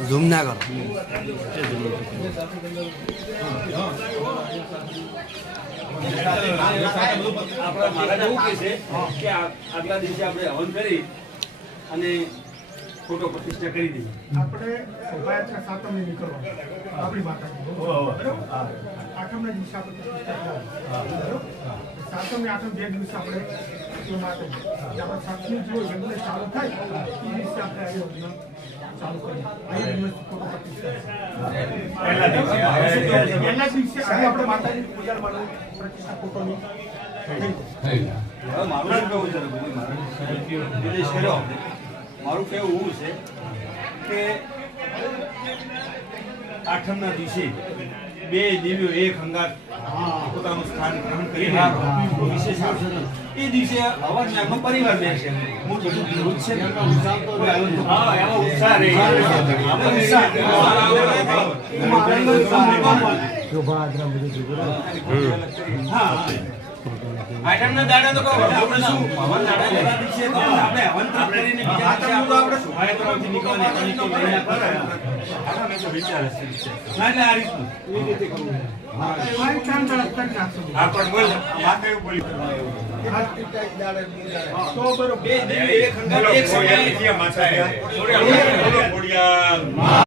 Zoom ના કરો આગલા દિવસે આપણે હવન કરી અને ફોટો પ્રતિષ્ઠા કરી દીધી. આપણે શોભાયાત્રા સાતમને નીકળવા આપણી માતાજી આઠમના દિવસે આપણે પ્રતિષ્ઠા સાતમને આઠમ બે દિવસે આપણે માતાજી સાતમી જો યજ્ઞ ચાલુ થાય એ દિવસે આપણે આ યજ્ઞ ચાલુ કરીએ. આ દિવસ ફોટો પ્રતિષ્ઠા પહેલા દિવસે આપણે માતાજી પૂજા માનું પ્રતિષ્ઠા ફોટોની મારું કેવું એવું છે કે આઠમના દિવસે બે દેવીઓ એક હંગાત પોતાનું સ્થાન ગ્રહણ કરીને વિશેષ એ દિવસે હવનમાં પરિવાર બેસે હું બધું વિરોધ છે આઠમના દાડા તો આપણે શું હવન દાડા દિવસે આપણે હવન કરીને બીજા દિવસે આપણે શોભાયાત્રાથી નીકળવાની તો આઠમે તો વિચાર છે ના એટલે આ રીતનું એ રીતે કરવું મારી ચાંદ તરફ નાખશું આ પણ બોલ માથે બોલી તો બરો બે દેવી એક હંગાત એક સમયે માથે બોલો બોડિયા